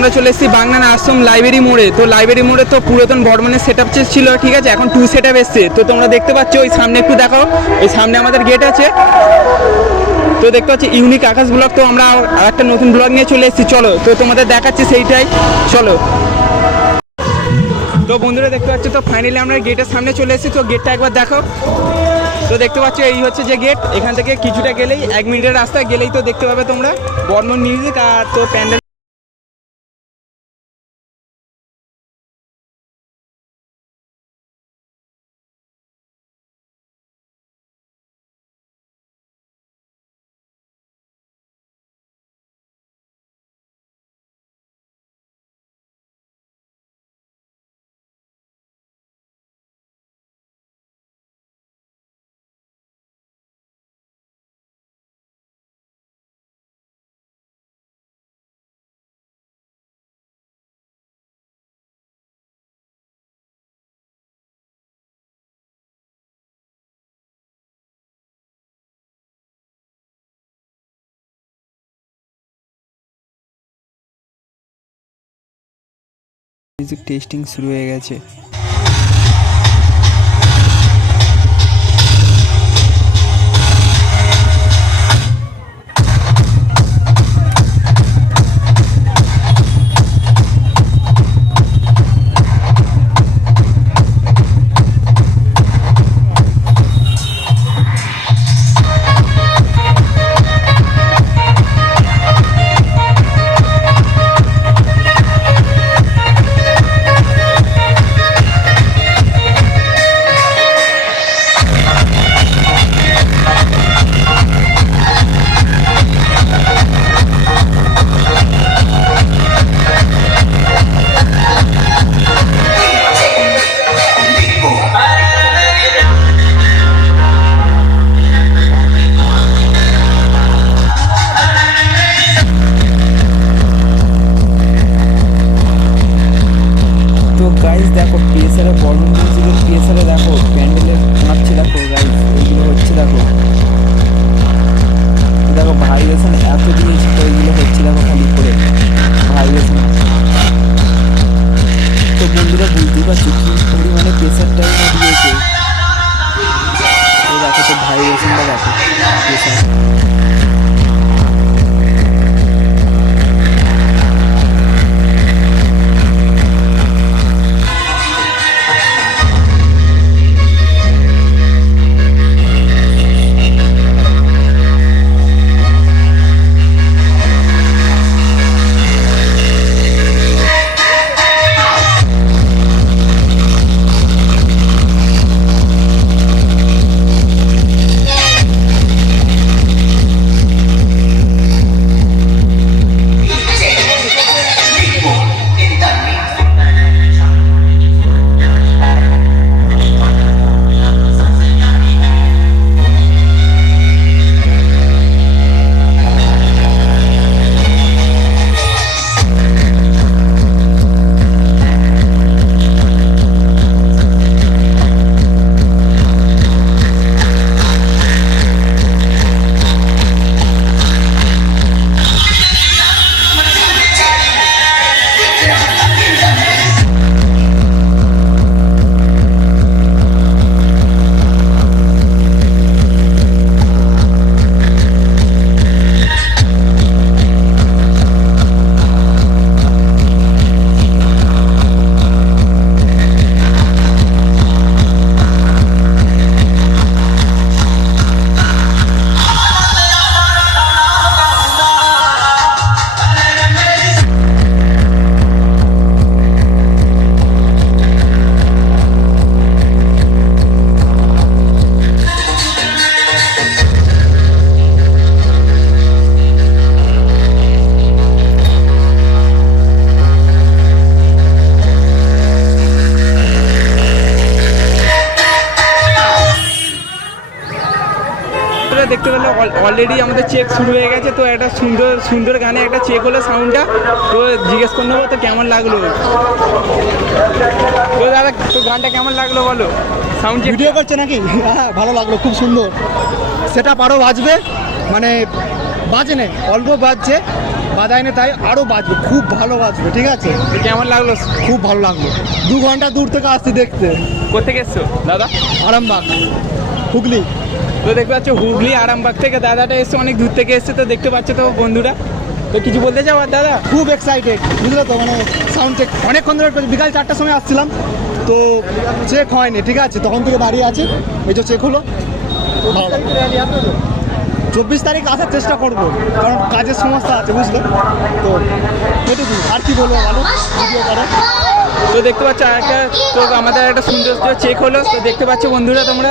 আমরা চলে এসেছি বাগনান আশ্রম লাইব্রেরি মোড়ে। তো লাইব্রেরি মোড়ে তো পুরাতন বর্ধমানের সেট আপ ছিল, ঠিক আছে, এখন 2 সেট আপ এসছে। তো তোমরা দেখতে পাচ্ছ ওই সামনে, একটু দেখো, ওই সামনে আমাদের গেট আছে। তো দেখতে পাচ্ছি ইউনিক আকাশ ব্লগ। তো আমরা আর একটা নতুন ব্লগ নিয়ে চলে এসেছি, চলো তো তোমাদের দেখাচ্ছি সেইটাই, চলো। তো বন্ধুরা দেখতে পাচ্ছ, তো ফাইনালি আমরা গেটের সামনে চলে এসেছি। তো গেটটা একবার দেখো। তো দেখতে পাচ্ছ এই হচ্ছে যে গেট। এখান থেকে কিছুটা গেলেই 1 মিনিটের রাস্তা গেলেই তো দেখতে পাবে তোমরা বর্মন মিউজিক আর তো প্যান্ডেল। মিউজিক টেস্টিং শুরু হয়ে গেছে। তো গাইজ দেখো পিএসআরে বর্মন মিউজিকের পিএসআরে দেখো প্যান্ডেলের নাচছে, দেখো গাইজ এইগুলো হচ্ছে, দেখো দেখো ভাইব্রেশন এত জিনিস তো এইগুলো হচ্ছে, দেখো খালি করে ভাইব্রেশন। তো বন্ধুরা বুঝতেই পারছি কি পরিমাণে প্রেশারটাই না দিয়েছে। তো দেখো তো ভাইব্রেশনটা দেখো প্রেশার। দেখতে পেলে অলরেডি আমাদের চেক শুরু হয়ে গেছে। তো একটা সুন্দর সুন্দর গানে একটা চেক হলো সাউন্ডটা। তো জিজ্ঞেস করে নেবো তো কেমন লাগলো। তো দাদা তো গানটা কেমন লাগলো বলো। সাউন্ড ভিডিও করছে নাকি? হ্যাঁ ভালো লাগলো, খুব সুন্দর। সেটা আরও বাজবে, মানে বাজে নেই, অল্প বাজছে, বাজায় না তাই আরও বাজবে, খুব ভালো বাজবে, ঠিক আছে? তো কেমন লাগলো? খুব ভালো লাগলো। 2 ঘন্টা দূর থেকে আসছি দেখতে। কোথেকে এসছো দাদা? আরামবাগ, হুগলি। তো দেখতে পাচ্ছ হুগলি আরামবাগ থেকে দাদাটা এসছে, অনেক দূর থেকে এসছে। তো দেখতে পাচ্ছ তো বন্ধুরা, তো কিছু বলতে চাও আর দাদা? খুব এক্সাইটেড, বুঝলে তো? মানে সাউন্ড চেক অনেকক্ষণ ধরে বিকাল 4টার সময় আসছিলাম, তো চেক হয়নি, ঠিক আছে? তখন থেকে দাঁড়িয়ে আছে, এই যে চেক হলো। 24 তারিখ আসার চেষ্টা করবো, কারণ কাজের সমস্যা আছে, বুঝলে তো? এটুকু আর কি বলবো, ভালো ভিডিও করে। তো দেখতে পাচ্ছ একটা, তো আমাদের একটা সৌন্দর্য চেক হলো। তো দেখতে পাচ্ছ বন্ধুরা তোমরা,